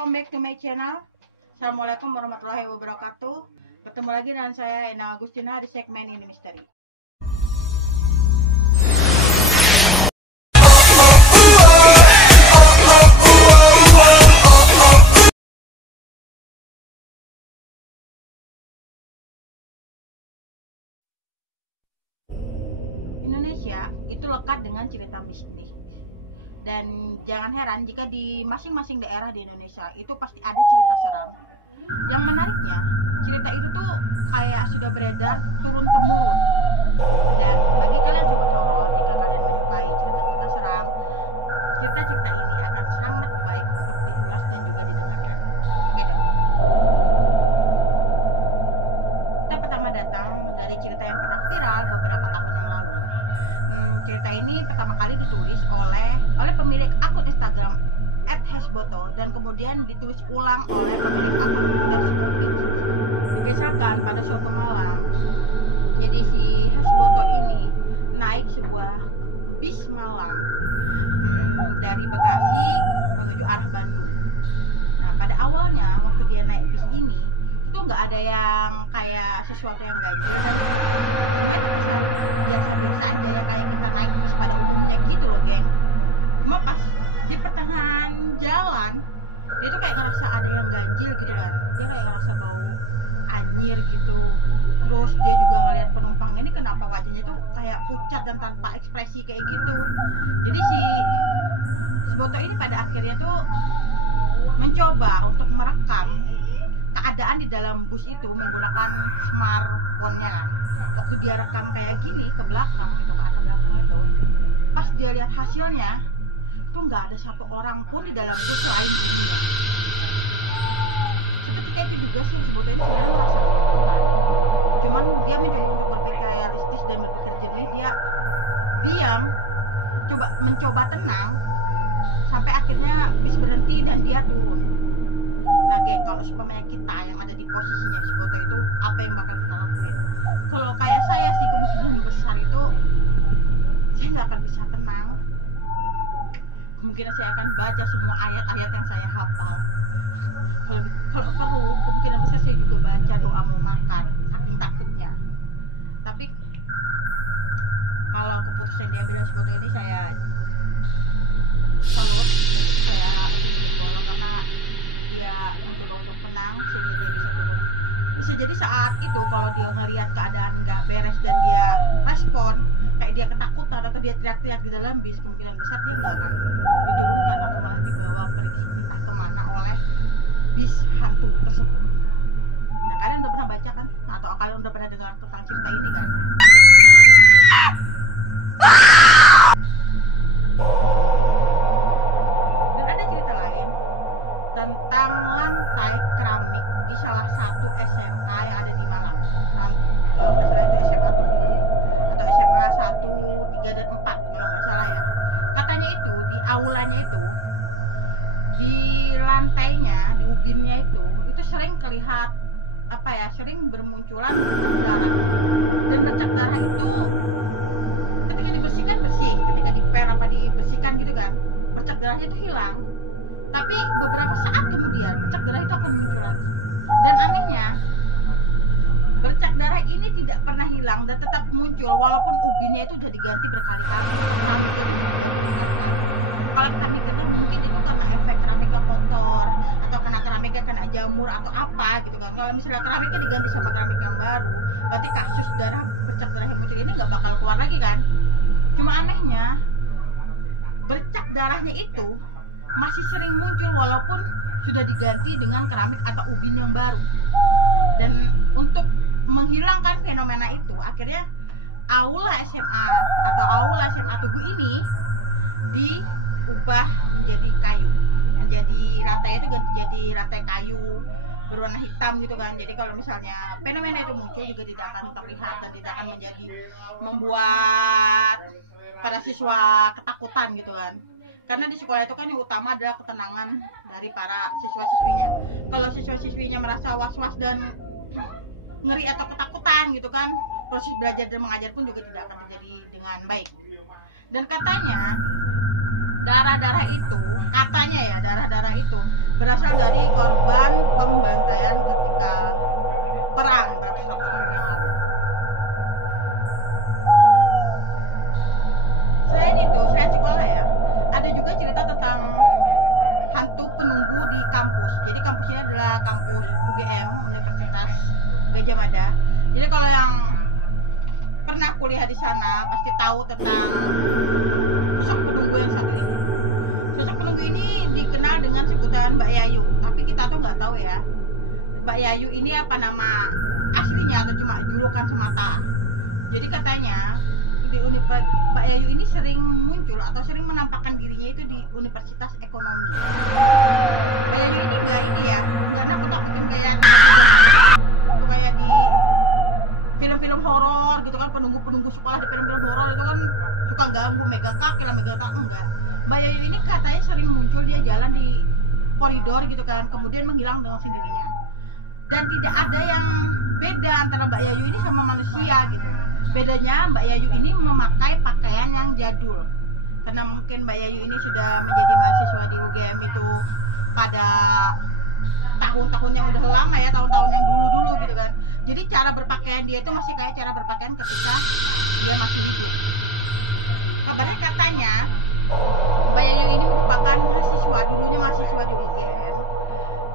welcome back to my channel. Assalamualaikum warahmatullahi wabarakatuh. Ketemu lagi dengan saya Ena Agustina di segmen Ini Misteri. Indonesia itu lekat dengan cerita mistis. Dan jangan heran jika di masing-masing daerah di Indonesia itu pasti ada cerita seram. Yang menariknya, cerita itu tuh kayak sudah beredar turun-temurun. Dan bagi kalian sobat horor, jika kalian menyukai cerita-cerita seram, cerita-cerita ini akan sangat baik untuk diulas dan juga didengarkan. Oke dong. Kita pertama datang dari cerita yang pernah viral beberapa tahun yang lalu. Cerita ini pertama kali ditulis oleh pemilik akun Instagram @hashboto dan kemudian ditulis ulang oleh pemilik akun @skopit. Dikisahkan pada suatu malam, jadi si hashboto ini naik sebuah bis malam dari Bekasi menuju arah Bandung. Nah, pada awalnya waktu dia naik bis ini itu nggak ada yang kayak sesuatu yang ganjil, biasa-biasa aja ya, kayak kita naik bis pada umumnya gitu loh, geng. Cuma pas di pertengahan jalan dia tuh kayak ngerasa ada yang ganjil gitu kan, dia kayak ngerasa bau anjir gitu. Terus dia juga ngeliat penumpang ini kenapa wajahnya tuh kayak pucat dan tanpa ekspresi kayak gitu. Jadi si Boto ini pada akhirnya tuh mencoba untuk merekam keadaan di dalam bus itu menggunakan smartphone-nya. Waktu dia rekam kayak gini ke belakang gitu, ke arah belakang itu, pas dia lihat hasilnya tuh nggak ada satu orang pun di dalam bus selain dirinya. Ketika itu juga sih sebetulnya ini sebenarnya merasa ketakutan. Cuman dia mencoba untuk berpikir realistis dan berpikir jernih. Dia diam, mencoba tenang sampai akhirnya bis berhenti dan dia turun. Nah geng, kalau supaya kita yang ada di posisinya si Boto itu, apa yang bakal kita lakuin? Kalau kayak saya sih, kemungkinan besar itu saya nggak akan bisa tenang. Kemungkinan saya akan baca semua ayat-ayat yang saya hafal. Kalau perlu, kemungkinan besar saya juga baca doa mau makan, saking takutnya. Tapi kalau keputusan dia bilang seperti ini, saya kalau saya bolong karena dia mencoba untuk menang sehingga dia bisa turun. Bisa jadi saat itu kalau dia ngelihat keadaan nggak beres dan dia respon kayak dia ketakutan atau dia teriak-teriak di dalam bis, kemungkinan besar dia nggak akan diturunkan atau malah dibawa pergi entah kemana oleh bis hantu tersebut. Nah, kalian udah pernah baca kan? Atau kalian udah pernah dengar tentang cerita ini kan? Dan ada cerita lain tentang lantai keramik di salah satu SMA yang ada di Malang. Kalau nggak salah itu SMA 7 atau SMA 1, 3, dan 4 kalau nggak salah ya. Katanya itu di aulanya itu, di lantainya, di ubinnya itu sering terlihat sering bermunculan bercak darah. Dan bercak darah itu ketika dibersihkan bersih, ketika diper apa dibersihkan gitu kan, bercak darahnya itu hilang. Tapi beberapa saat kemudian bercak darah itu akan muncul lagi. Dan anehnya, bercak darah ini tidak pernah hilang dan tetap muncul walaupun ubinnya itu sudah diganti berkali-kali. Kalau kita mikir mungkin itu karena efek keramiknya kotor atau karena keramiknya kena jamur atau apa gitu kan. Kalau misalnya keramiknya diganti sama keramik yang baru, berarti kasus bercak darah yang muncul ini nggak bakal keluar lagi kan. Cuma anehnya, bercak darahnya itu masih sering muncul walaupun sudah diganti dengan keramik atau ubin yang baru. Dan untuk menghilangkan fenomena itu, akhirnya aula SMA atau aula SMA Tugu ini diubah menjadi kayu. Jadi lantai itu jadi lantai kayu berwarna hitam gitu kan. Jadi kalau misalnya fenomena itu muncul juga tidak akan terlihat dan tidak akan membuat para siswa ketakutan gitu kan. Karena di sekolah itu kan yang utama adalah ketenangan dari para siswa-siswinya. Kalau siswa-siswinya merasa was-was dan ngeri atau ketakutan gitu kan, proses belajar dan mengajar pun juga tidak akan terjadi dengan baik. Dan katanya darah-darah itu berasal dari korban pembantaian ketika perang beratus-ratus tahun yang lalu. Selain itu, selain sekolah ya, ada juga cerita tentang hantu penunggu di kampus. Jadi kampus ini adalah kampus UGM, Universitas Gadjah Mada. Jadi kalau yang pernah kuliah di sana pasti tahu tentang sosok penunggu yang satu ini. Sosok penunggu ini dikenal dengan sebutan Mbak Yayu, tapi kita tuh nggak tahu ya Mbak Yayu ini apa nama aslinya atau cuma julukan semata. Jadi katanya di Mbak Yayu ini sering muncul atau sering menampakkan dirinya itu di Universitas Ekonomi. Mbak Yayu ini nggak ini ya, karena aku takutin kayak di film-film horor gitu kan, penunggu sekolah di film-film horor itu kan suka ganggu, megang kaki lah, megang tangan. Enggak, Mbak Yayu ini katanya sering muncul, dia jalan di koridor gitu kan, kemudian menghilang dengan sendirinya. Dan tidak ada yang beda antara Mbak Yayu ini sama manusia gitu. Bedanya Mbak Yayu ini memakai pakaian yang jadul, karena mungkin Mbak Yayu ini sudah menjadi mahasiswa di UGM itu pada tahun-tahun yang udah lama ya, tahun-tahun yang dulu-dulu gitu kan. Jadi cara berpakaian dia itu masih kayak cara berpakaian ketika dia masih hidup. Kabarnya katanya Mbak Yayu ini merupakan mahasiswa, dulunya mahasiswa di UGM,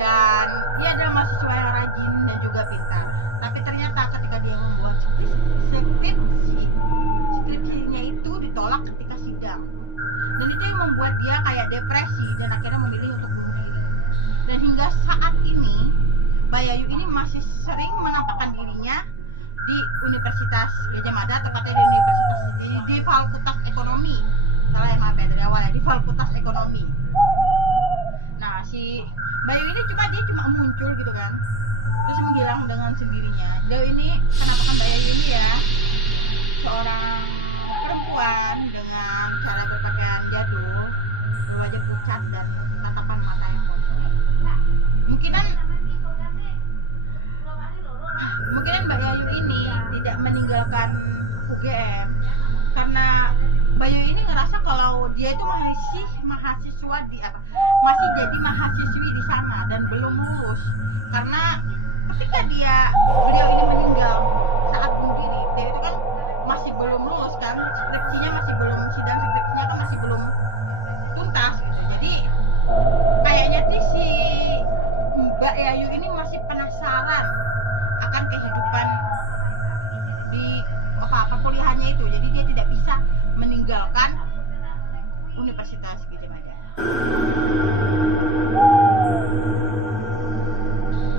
dan dia adalah mahasiswa yang rajin dan juga pintar. Tapi ternyata ketika dia membuat skripsinya itu ditolak ketika sidang, dan itu yang membuat dia kayak depresi dan akhirnya memilih untuk bunuh diri. Dan hingga saat ini Mbak Yayu ini masih sering menampakkan dirinya di Universitas Gadjah Mada, tepatnya di Fakultas Ekonomi. Salah ya, maaf ya dari awal ya, di Fakultas Ekonomi. Nah, si Mbak Yayu ini dia cuma muncul gitu kan, terus menghilang dengan sendirinya. Jauh ini penampakan Mbak Yayu ini ya, seorang perempuan dengan cara berpakaian jadul, berwajah pucat dan tatapan mata yang kosong. Mungkinan Mbak Yayu ini tidak meninggalkan UGM karena Mbak Yayu ini ngerasa kalau dia itu masih jadi mahasiswi di sana dan belum lulus. Karena ketika beliau ini meninggal saat bunuh diri, dia itu kan masih belum lulus kan, sidang skripsinya kan masih belum tuntas gitu. Jadi kayaknya si Mbak Yayu ini masih penasaran akan kehidupan di perkuliahannya itu. Jadi dia tidak bisa meninggalkan Universitas Gadjah Mada.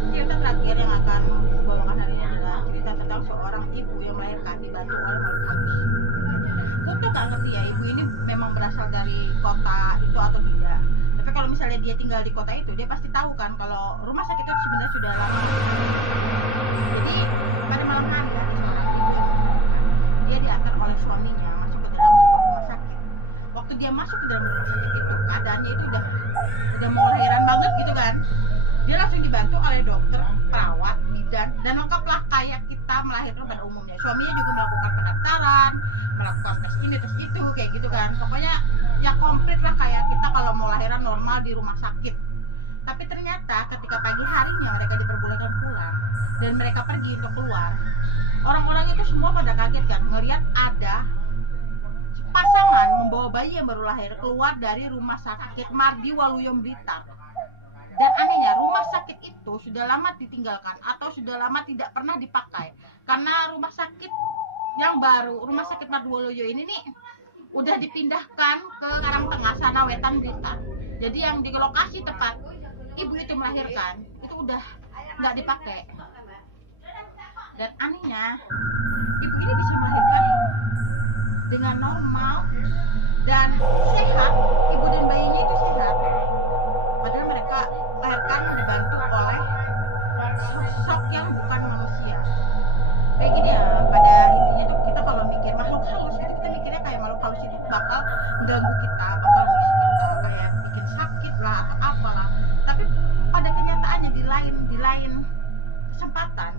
Cerita terakhir yang akan bawakan hari ini adalah cerita tentang seorang ibu yang melahirkan dibantu oleh makhluk halus. Aku nggak ngerti ya, ibu ini memang berasal dari kota itu atau tidak. Tapi kalau misalnya dia tinggal di kota itu, dia pasti tahu kan kalau rumah sakit itu sebenarnya sudah lama. Jadi pada malam hari ada seorang ibu yang melahirkan. Dia diantar oleh suaminya masuk ke dalam sebuah rumah sakit. Waktu dia masuk ke dalam rumah sakit itu, keadaannya itu udah mau lahiran banget gitu kan. Dia langsung dibantu oleh dokter, perawat, bidan, dan lengkaplah kayak kita melahirkan pada umumnya. Suaminya juga melakukan pendaftaran, melakukan tes ini, tes itu, kayak gitu kan. Pokoknya ya komplit lah kayak kita kalau mau lahiran normal di rumah sakit. Tapi ternyata ketika pagi harinya mereka diperbolehkan pulang dan mereka pergi untuk keluar, orang-orang itu semua pada kaget kan, ngelihat ada pasangan membawa bayi yang baru lahir keluar dari rumah sakit Mardi Waluyo Blitar. Dan anehnya rumah sakit itu sudah lama ditinggalkan atau sudah lama tidak pernah dipakai, karena rumah sakit yang baru, rumah sakit Mardi Waluyo ini nih udah dipindahkan ke Karangtengah sana Wetan Blitar. Jadi yang di lokasi tempat ibu itu melahirkan itu udah nggak dipakai. Dan anehnya ibu ini bisa melahirkan dengan normal dan sehat, ibu dan bayinya itu sehat. Padahal mereka melahirkan dibantu oleh sosok yang bukan manusia. Kayak gini ya, pada intinya tuh kita kalau mikir makhluk halus itu kita mikirnya kayak makhluk halus itu bakal ganggu kita, bakal ngusir kita, kayak bikin sakit lah atau apalah. Tapi pada kenyataannya di lain kesempatan,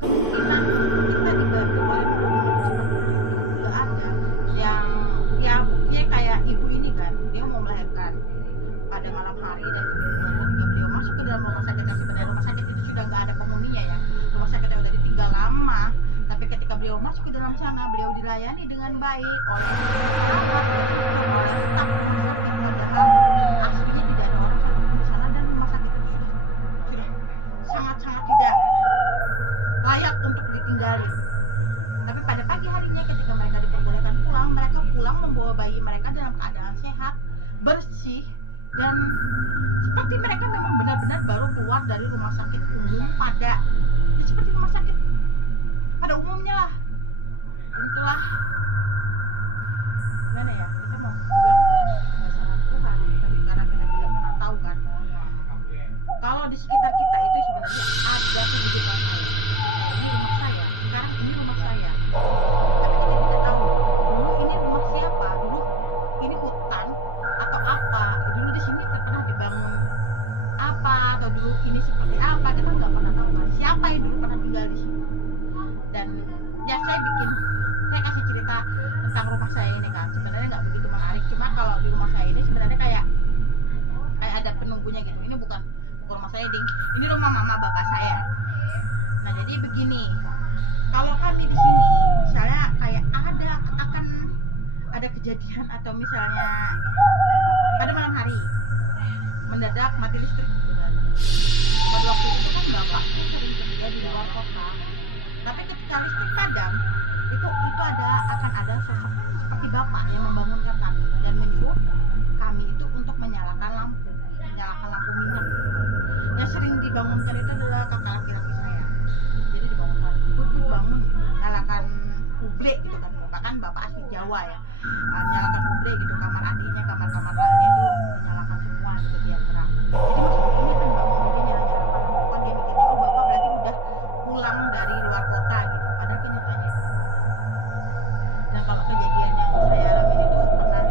kemungkinan kita dibantu oleh nggak ada. Yang ya buktinya kayak ibu ini kan, dia mau melahirkan pada malam hari dan kemudian dalam rumah sakit yang sebenarnya rumah sakit itu sudah nggak ada penghuninya ya, rumah sakit yang udah ditinggal lama. Tapi ketika beliau masuk ke dalam sana, beliau dilayani dengan baik oleh perawat, oleh staf rumah sakit, padahal aslinya tidak ada orang satupun di sana dan rumah sakit itu sudah sangat-sangat tidak layak untuk ditinggali. Tapi pada pagi harinya ketika mereka diperbolehkan pulang, mereka pulang membawa bayi mereka dalam keadaan sehat, bersih, dan seperti mereka memang benar-benar baru keluar dari rumah sakit umum ya seperti rumah sakit pada umumnya lah. Itulah gimana ya, kita mau bilang kebesaran Tuhan, tapi karena kita tidak pernah tahu kan kalau di sekitar kita itu sebenarnya ada kehidupan lain. Ini rumah saya, sekarang ini rumah saya, tapi kita tidak tahu dulu ini rumah siapa, dulu ini hutan atau apa, dulu di sini pernah dibangun apa, atau dulu ini seperti apa, kita nggak pernah tahu kan siapa yang dulu pernah tinggal di sini. Dan ya saya kasih cerita tentang rumah saya ini kan sebenarnya nggak begitu menarik, cuma kalau di rumah saya ini sebenarnya kayak ada penunggunya gitu. Ini bukan rumah saya ding, ini rumah mama bapak saya. Nah jadi begini, kalau kami di sini misalnya kayak akan ada kejadian atau misalnya pada malam hari mendadak mati listrik gitu kan. Pada waktu itu kan bapak sering kerja di luar kota, tapi ketika listrik padam itu akan ada sosok seperti bapak yang membangunkan kami dan menyuruh kami itu untuk menyalakan lampu minyak. Yang sering dibangunkan itu adalah kakak laki-laki saya. Jadi dibangunkan, "Ibu bangun, nyalakan uble" gitu kan. Bapak asli Jawa ya. Nyalakan uble gitu, kamar adiknya, kamar-kamar lainnya itu dinyalakan semua gitu biar terang. Jadi maksudnya ini kan bangun ini nyalakan lampu, dia mikirnya oh bapak berarti udah pulang dari luar kota gitu. Padahal kenyataannya itu. Dan kalau kejadian yang saya alami itu pernah,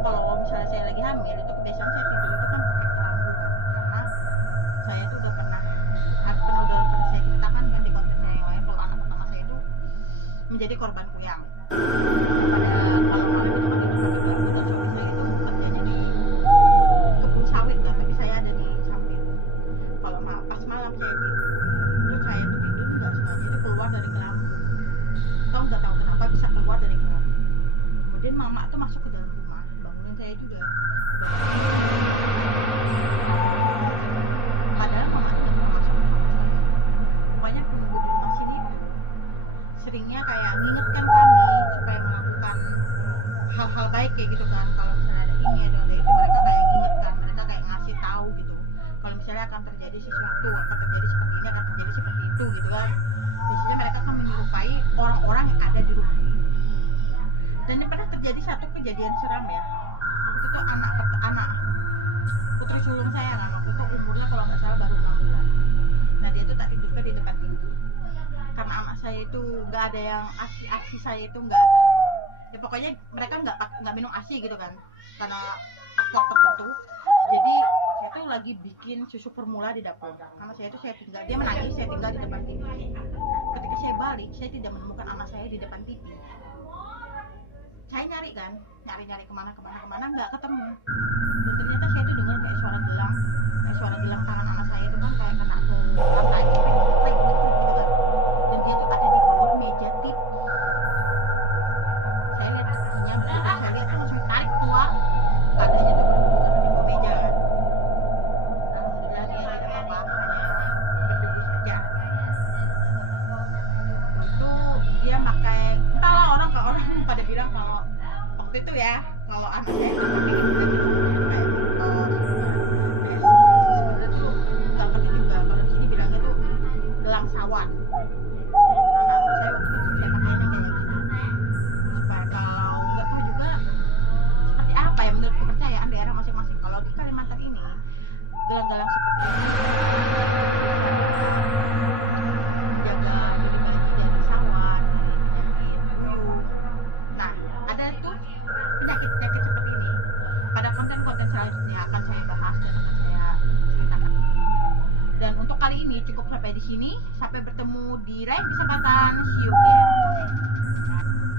kalau misalnya saya lagi hamil itu kebiasaan saya tidur itu kan pakai kelambu kan, karena saya itu udah pernah saya ceritakan kan di konten saya yang lain kalau anak pertama saya itu menjadi korban kuyang. Pada malam itu kan itu sampai 2000 dan suami saya itu kerjanya di kebun sawit kan, tapi saya ada di samping. Kalau pas malam saya tidur tuh nggak sengaja itu keluar dari kelambu. Nggak tahu kenapa bisa keluar dari kelambu. Kemudian mama tuh masuk ke dalam rumah, bangunin saya juga. Padahal mama itu nggak pernah masuk ke rumah saya. Pokoknya penunggu di rumah sini seringnya kayak ngingetkan kami supaya melakukan hal-hal baik kayak gitu kan. Kalau misalnya ada ini ada itu, mereka kayak ngingetkan, mereka kayak ngasih tahu gitu. Kalau misalnya akan terjadi sesuatu, akan terjadi seperti ini, akan terjadi seperti itu gitu kan. Biasanya mereka akan menyerupai orang-orang yang ada di rumah itu. Dan ini pernah terjadi satu kejadian seram ya. Itu tuh anak putri sulung saya kan, waktu itu umurnya kalau nggak salah baru 6 bulan. Nah dia tuh tak tidurnya di dekat pintu. Karena anak saya itu nggak ada yang asi saya itu nggak, ya pokoknya mereka nggak minum asi gitu kan, karena faktor tertentu. Jadi saya tuh lagi bikin susu formula di dapur. Karena saya tinggal, dia menangis, saya tinggal di depan TV. Ketika saya balik, saya tidak menemukan anak saya di depan TV. Saya nyari kemana nggak ketemu. Dan ternyata saya tuh dengar kayak suara gelang tangan anak saya itu kan kayak kena ke lantai gitu kan. Dan dia tuh ada di bawah meja TV. Saya lihat aslinya, saya lihat tuh langsung tarik keluar, keadaannya tuh berhubungan di bawah meja kan. Alhamdulillah dia tidak apa-apa, hanya berdebu saja. Itu dia pakai, entahlah orang pada bilang kalau waktu itu ya, kalau anak saya itu pakai gitu kayak sebenarnya tuh nggak ngerti juga. Kalau di sini bilangnya tuh gelang sawan. Anak saya waktu itu saya pakainya kayak gitu supaya kalau nggak tahu juga seperti apa ya menurut kepercayaan daerah masing-masing. Kalau di Kalimantan ini gelang-gelang seperti ini menjaga jadi baik dari sawan, dari penyakit duyung. Nah ada tuh penyakit seperti ini. Pada konten-konten selanjutnya akan saya bahas dan akan saya ceritakan. Dan untuk kali ini cukup sampai di sini. Sampai bertemu di lain kesempatan. See you again.